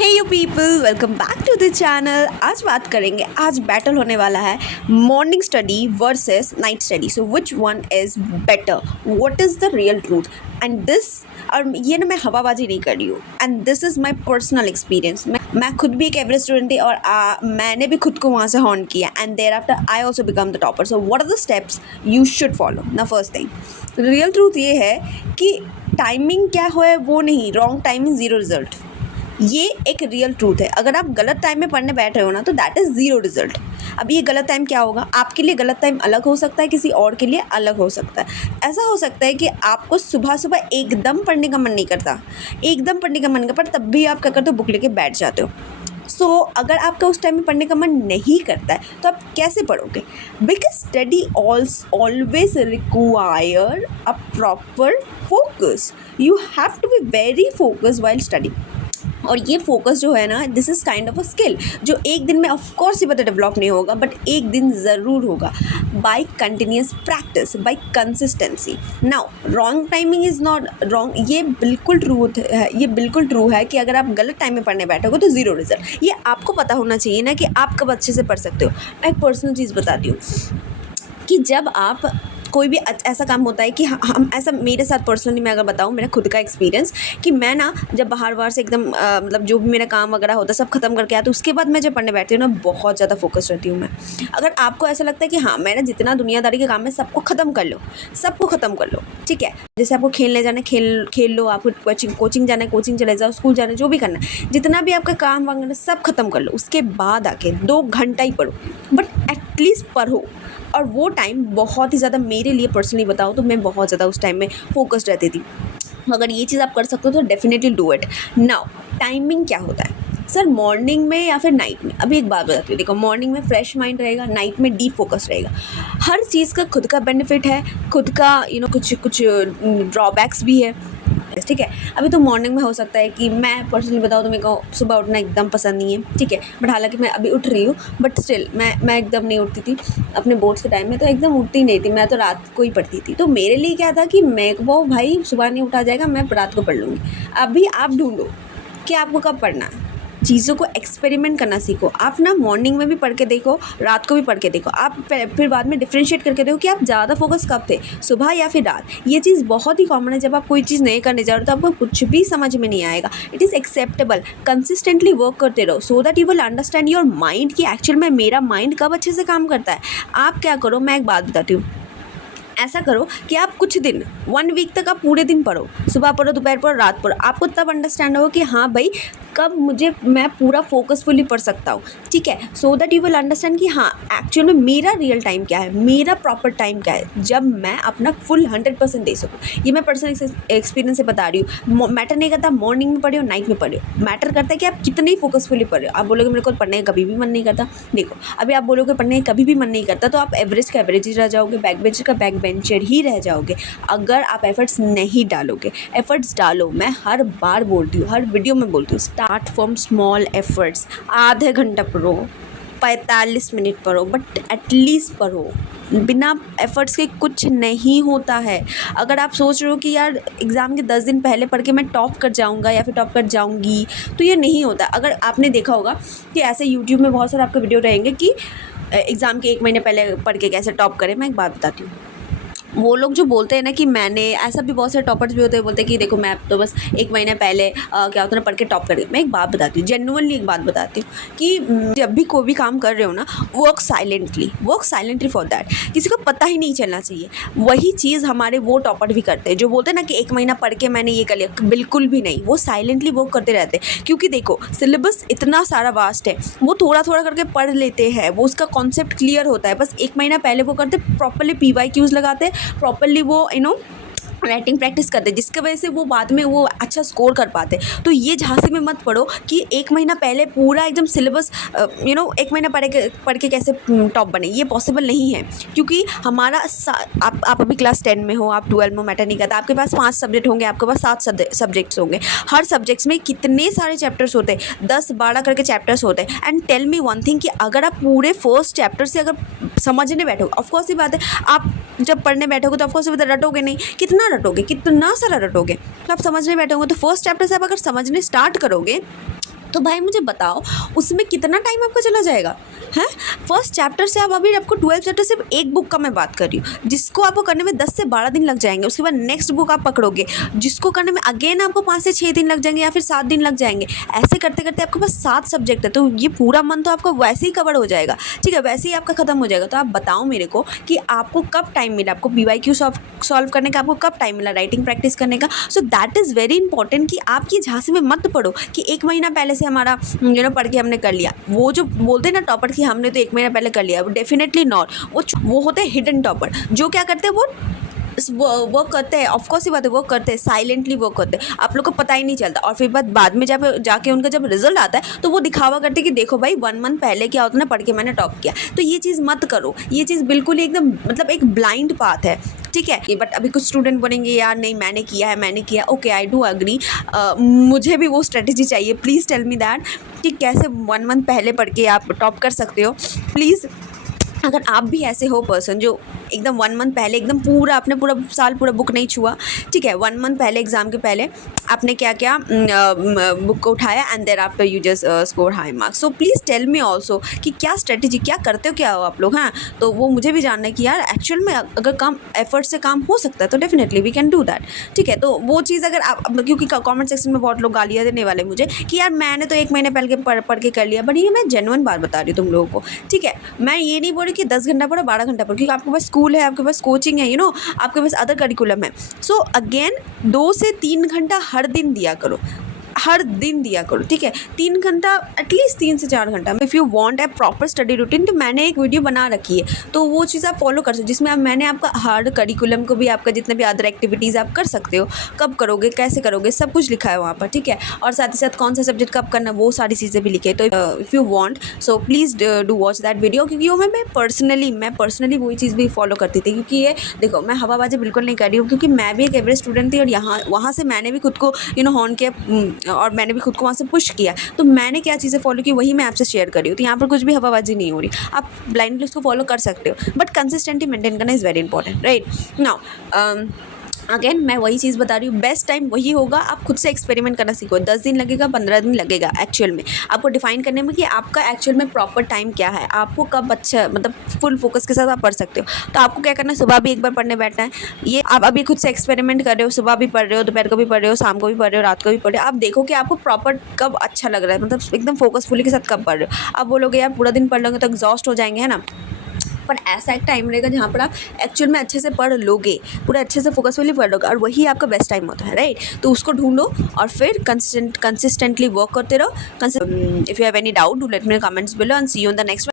Hey you people, welcome back to the channel. आज बात करेंगे, आज बैटल होने वाला है morning study versus night study. So which one is better, what is the real truth and this. और ये ना मैं हवाबाजी नहीं कर रही हूँ, and this is my personal experience. मैं खुद भी एक एवरेज स्टूडेंट थी और मैंने भी खुद को वहाँ से हॉर्न किया, and there after I also become the topper. So what are the steps you should follow. ना फर्स्ट थिंग, रियल ट्रूथ ये है कि टाइमिंग क्या है वो नहीं, रॉन्ग टाइमिंग ज़ीरो रिजल्ट। ये एक रियल ट्रूथ है। अगर आप गलत टाइम में पढ़ने बैठ रहे हो ना, तो दैट इज़ ज़ीरो रिजल्ट। अब ये गलत टाइम क्या होगा, आपके लिए गलत टाइम अलग हो सकता है, किसी और के लिए अलग हो सकता है। ऐसा हो सकता है कि आपको सुबह सुबह एकदम पढ़ने का मन नहीं करता, एकदम पढ़ने का मन करता, पर तब भी आप क्या करते हो, बुक लेके बैठ जाते हो। सो अगर आपका उस टाइम में पढ़ने का मन नहीं करता है तो आप कैसे पढ़ोगे? Because study always require a proper focus. You have to be very focus while study. और ये फोकस जो है ना, this is kind of a skill जो एक दिन में ऑफकोर्स ये पता डेवलप नहीं होगा, बट एक दिन ज़रूर होगा by continuous practice, by consistency. Now wrong timing is not wrong, ये बिल्कुल ट्रूथ है, ये बिल्कुल ट्रू है कि अगर आप गलत टाइम में पढ़ने बैठोगे तो ज़ीरो रिजल्ट। ये आपको पता होना चाहिए ना कि आप कब अच्छे से पढ़ सकते हो। मैं एक पर्सनल चीज़ बताती हूँ कि जब आप कोई भी ऐसा काम होता है कि हम ऐसा, मेरे साथ पर्सनली मैं अगर बताऊँ मेरा खुद का एक्सपीरियंस, कि मैं ना जब बाहर से एकदम मतलब जो भी मेरा काम वगैरह होता है सब खत्म करके आती हूँ, उसके बाद मैं जब पढ़ने बैठती हूँ ना, बहुत ज़्यादा फोकस रहती हूँ मैं। अगर आपको ऐसा लगता है कि हाँ मैंने जितना दुनियादारी के काम है सबको ख़त्म कर लो, सबको ख़त्म कर लो, ठीक है। जैसे आपको खेलने जाना है खेल लो, आपको कोचिंग जाना है कोचिंग चले जाओ, स्कूल जाना है, जो भी करना है, जितना भी आपका काम वगैरह सब खत्म कर लो, उसके बाद आके 2 घंटा ही पढ़ो, बट एटलीस्ट पढ़ो। और वो टाइम बहुत ही ज़्यादा, मेरे लिए पर्सनली बताऊँ तो मैं बहुत ज़्यादा उस टाइम में फोकस्ड रहती थी। अगर ये चीज़ आप कर सकते हो तो definitely do it. Now timing क्या होता है सर, मॉर्निंग में या फिर नाइट में? अभी एक बात बताती हूँ, देखो मॉर्निंग में फ्रेश माइंड रहेगा, नाइट में डीप फोकस रहेगा। हर चीज़ का खुद का बेनिफिट है, खुद का कुछ ड्रॉबैक्स भी है, ठीक है। अभी तो मॉर्निंग में हो सकता है कि मैं पर्सनली बताऊँ तो मेरे को सुबह उठना एकदम पसंद नहीं है, ठीक है। बट हालांकि मैं अभी उठ रही हूँ, बट स्टिल मैं एकदम नहीं उठती थी अपने बोर्ड्स के टाइम में, तो एकदम उठती नहीं थी मैं, तो रात को ही पढ़ती थी। तो मेरे लिए क्या था कि मैं वो भाई सुबह नहीं उठा जाएगा, मैं रात को पढ़ लूँगी। अभी आप ढूंढो कि आपको कब पढ़ना है, चीज़ों को एक्सपेरिमेंट करना सीखो। आप ना मॉर्निंग में भी पढ़ के देखो, रात को भी पढ़ के देखो, आप फिर बाद में डिफ्रेंशिएट करके देखो कि आप ज़्यादा फोकस कब थे, सुबह या फिर रात। ये चीज़ बहुत ही कॉमन है, जब आप कोई चीज़ नहीं करने जा रहे हो तो आपको कुछ भी समझ में नहीं आएगा। It is acceptable. Consistently work करते रहो so that you will understand your mind कि एक्चुअल में मेरा माइंड कब अच्छे से काम करता है। आप क्या करो, मैं एक बात बताती हूँ, ऐसा करो कि आप कुछ दिन 1 वीक तक आप पूरे दिन पढ़ो, सुबह पढ़ो, दोपहर पढ़ो, रात पढ़ो। आपको तब अंडरस्टैंड हो कि हाँ भाई कब मैं पूरा फोकसफुली पढ़ सकता हूँ, ठीक है। So that you will understand कि हाँ एक्चुअल में मेरा रियल टाइम क्या है, मेरा प्रॉपर टाइम क्या है, जब मैं अपना फुल 100% दे सकूँ। ये मैं पर्सनल एक्सपीरियंस से बता रही हूँ। मैटर नहीं करता मॉर्निंग में पढ़े हो नाइट में पढ़े हो, मैटर करता है कि आप कितने फोकसफुली पढ़ रहे हो। आप बोलोगे मेरे को पढ़ने का कभी भी मन नहीं करता, देखो अभी आप बोलोगे पढ़ने का कभी भी मन नहीं करता, तो आप एवरेज का एवरेज ही रह जाओगे, बैक बेंचर का बैक बेंचर ही रह जाओगे, अगर आप एफर्ट्स नहीं डालोगे। एफर्ट्स डालो, मैं हर बार बोलती हूँ, हर वीडियो में बोलती हूँ, स्टार्ट फ्रॉम स्मॉल एफर्ट्स। आधे घंटा पढ़ो, 45 मिनट पढ़ो, बट एटलीस्ट पढ़ो। बिना एफर्ट्स के कुछ नहीं होता है। अगर आप सोच रहे हो कि यार एग्ज़ाम के 10 दिन पहले पढ़ के मैं टॉप कर जाऊंगा या फिर टॉप कर जाऊंगी, तो ये नहीं होता। अगर आपने देखा होगा कि ऐसे यूट्यूब में बहुत सारे आपके वीडियो रहेंगे कि एग्ज़ाम के 1 महीने पहले पढ़ के कैसे टॉप करें। मैं एक बात बताती हूँ, वो लोग जो बोलते हैं ना कि मैंने, ऐसा भी बहुत सारे टॉपर्स भी होते हैं, बोलते हैं कि देखो मैं तो बस 1 महीने पहले क्या होता है ना पढ़ के टॉप कर गई। मैं एक बात बताती हूँ, जेन्युइनली एक बात बताती हूँ कि जब भी कोई भी काम कर रहे हो ना, वर्क साइलेंटली फॉर दैट। किसी को पता ही नहीं चलना चाहिए। वही चीज़ हमारे वो टॉपर भी करते हैं जो बोलते हैं ना कि 1 महीना पढ़ के मैंने ये कर लिया। बिल्कुल भी नहीं, वो साइलेंटली वर्क करते रहते हैं, क्योंकि देखो सिलेबस इतना सारा वास्ट है, वो थोड़ा थोड़ा करके पढ़ लेते हैं, वो उसका कॉन्सेप्ट क्लियर होता है। बस 1 महीना पहले वो करते, प्रॉपरली PYQs लगाते, प्रॉपरली वो राइटिंग प्रैक्टिस करते, जिसकी वजह से वो बाद में वो अच्छा स्कोर कर पाते। तो ये झांसे में मत पढ़ो कि 1 महीना पहले पूरा एकदम सिलेबस 1 महीना पढ़ के कैसे टॉप बने, ये पॉसिबल नहीं है। क्योंकि हमारा आप अभी क्लास 10 में हो, आप 12 में, मैटर नहीं करता, आपके पास 5 सब्जेक्ट होंगे, आपके पास 7 सब्जेक्ट्स होंगे। हर सब्जेक्ट्स में कितने सारे चैप्टर्स होते हैं, 10-12 करके चैप्टर्स होते हैं। And tell me one thing कि अगर आप पूरे फर्स्ट चैप्टर से अगर समझने बैठोगे, ऑफकोर्स ही बात है, आप जब पढ़ने बैठोगे तो ऑफकोर्स रटोगे नहीं, कितना सारा रटोगे। तो आप समझने बैठोगे तो फर्स्ट चैप्टर से आप अगर समझने स्टार्ट करोगे तो भाई मुझे बताओ उसमें कितना टाइम आपका चला जाएगा हैं। फर्स्ट चैप्टर से आप अभी आपको 12 चैप्टर सिर्फ एक बुक का मैं बात कर रही हूँ, जिसको आपको करने में 10 से 12 दिन लग जाएंगे। उसके बाद नेक्स्ट बुक आप पकड़ोगे, जिसको करने में अगेन आपको 5 से 6 दिन लग जाएंगे या फिर 7 दिन लग जाएंगे। ऐसे करते करते आपके पास 7 सब्जेक्ट है, तो ये पूरा मंथ तो आपका वैसे ही कवर हो जाएगा, ठीक है, वैसे ही आपका खत्म हो जाएगा। तो आप बताओ मेरे को कि आपको कब टाइम मिला, आपको PYQ सॉल्व करने का आपको कब टाइम मिला, राइटिंग प्रैक्टिस करने का। So that is very important कि आप ये झांसे में मत पड़ो कि 1 महीना पहले से हमारा पढ़ के हमने कर लिया। वो जो बोलते हैं ना टॉपर कि हमने तो 1 महीना पहले कर लिया, डेफिनेटली नॉट। वो होते हैं हिडन टॉपर, जो क्या करते हैं वो वर्क करते हैं, ऑफकोर्स ही बात है, वर्क करते हैं, साइलेंटली वर्क करते हैं, आप लोग को पता ही नहीं चलता। और फिर बाद में जाके उनका जब रिजल्ट आता है तो वो दिखावा करते हैं कि देखो भाई 1 मंथ पहले क्या होता है ना, पढ़ के मैंने टॉप किया। तो ये चीज़ मत करो, ये चीज़ बिल्कुल ही एकदम मतलब एक ब्लाइंड पाथ है, ठीक है। बट अभी कुछ स्टूडेंट बोलेंगे यार नहीं मैंने किया, ओके आई डू अग्री, मुझे भी वो स्ट्रेटेजी चाहिए। प्लीज़ टेल मी दैट कि कैसे 1 मंथ पहले पढ़ के आप टॉप कर सकते हो। प्लीज़ अगर आप भी ऐसे हो पर्सन जो एकदम 1 मंथ पहले एकदम पूरा आपने पूरा साल पूरा बुक नहीं छुआ, ठीक है, 1 मंथ पहले एग्ज़ाम के पहले आपने क्या क्या बुक को उठाया and there after you just score high marks. So please tell me also कि क्या स्ट्रेटेजी, क्या करते हो, क्या हो आप लोग। हाँ, तो वो मुझे भी जानना है कि यार एक्चुअल में अगर कम एफर्ट से काम हो सकता है तो definitely we can do that, ठीक है। तो वो चीज़ अगर आप, क्योंकि कॉमेंट सेक्शन में बहुत लोग गालियाँ देने वाले मुझे कि यार मैंने तो 1 महीने पहले पढ़ के कर लिया, बट ये मैं जेन्युइन बात बता रही हूँ तुम लोगों को, ठीक है। मैं ये नहीं बोल रही कि 10 घंटा पढ़ो 12 घंटा पढ़ो, क्योंकि आपके पास स्कूल है, आपके पास कोचिंग है, आपके पास अदर करिकुलम है। सो अगेन 2 से 3 घंटा हर दिन दिया करो, हर दिन दिया करो, ठीक है। 3 घंटा एटलीस्ट 3 से 4 घंटा। If you want a proper study routine तो मैंने एक वीडियो बना रखी है, तो वो चीज़ आप फॉलो कर सकते हो, जिसमें मैंने आपका हर करिकुलम को भी, आपका जितने भी अदर एक्टिविटीज़ आप कर सकते हो, कब करोगे, कैसे करोगे, सब कुछ लिखा है वहाँ पर, ठीक है। और साथ ही साथ कौन सा सब्जेक्ट कब करना, वो सारी चीज़ें भी लिखी है। तो if you want so please do watch that video, क्योंकि वो मैं पर्सनली वही चीज़ भी फॉलो करती थी। क्योंकि ये देखो मैं हवाबाजी बिल्कुल नहीं कर रही हूँ, क्योंकि मैं भी एक एवरेज स्टूडेंट थी, और वहाँ से मैंने भी खुद को हॉर्न किया और मैंने भी खुद को वहाँ से पुश किया। तो मैंने क्या चीज़ें फॉलो की वही मैं आपसे शेयर कर रही हूँ। तो यहाँ पर कुछ भी हवाबाजी नहीं हो रही, आप ब्लाइंडली उसको फॉलो कर सकते हो, बट कंसिस्टेंटली मेंटेन करना is very important, right. Now again मैं वही चीज़ बता रही हूँ, बेस्ट टाइम वही होगा, आप खुद से एक्सपेरिमेंट करना सीखो। 10 दिन लगेगा, 15 दिन लगेगा एक्चुअल में आपको डिफाइन करने में कि आपका एक्चुअल में प्रॉपर टाइम क्या है, आपको कब अच्छा मतलब फुल फोकस के साथ आप पढ़ सकते हो। तो आपको क्या करना है, सुबह भी एक बार पढ़ने बैठना है। ये आप अभी खुद से एक्सपेरिमेंट कर रहे हो, सुबह भी पढ़ रहे हो, दोपहर को भी पढ़ रहे हो, शाम को भी पढ़ रहे हो, रात को भी पढ़ रहे हो। आप देखो कि आपको प्रॉपर कब अच्छा लग रहा है, मतलब एकदम फोकसफुली के साथ कब पढ़ रहे हो। आप बोलोगे यार पूरा दिन पढ़ लोगे तो एग्जॉस्ट हो जाएंगे, है ना। पर ऐसा एक टाइम रहेगा जहाँ पर आप एक्चुअल में अच्छे से पढ़ लोगे, पूरा अच्छे से फोकसफुली पढ़ लोगे, और वही आपका बेस्ट टाइम होता है, राइट। तो उसको ढूंढो और फिर कंसिस्टेंटली वर्क करते रहो। If you have any doubt do let me in comments below and see you in the next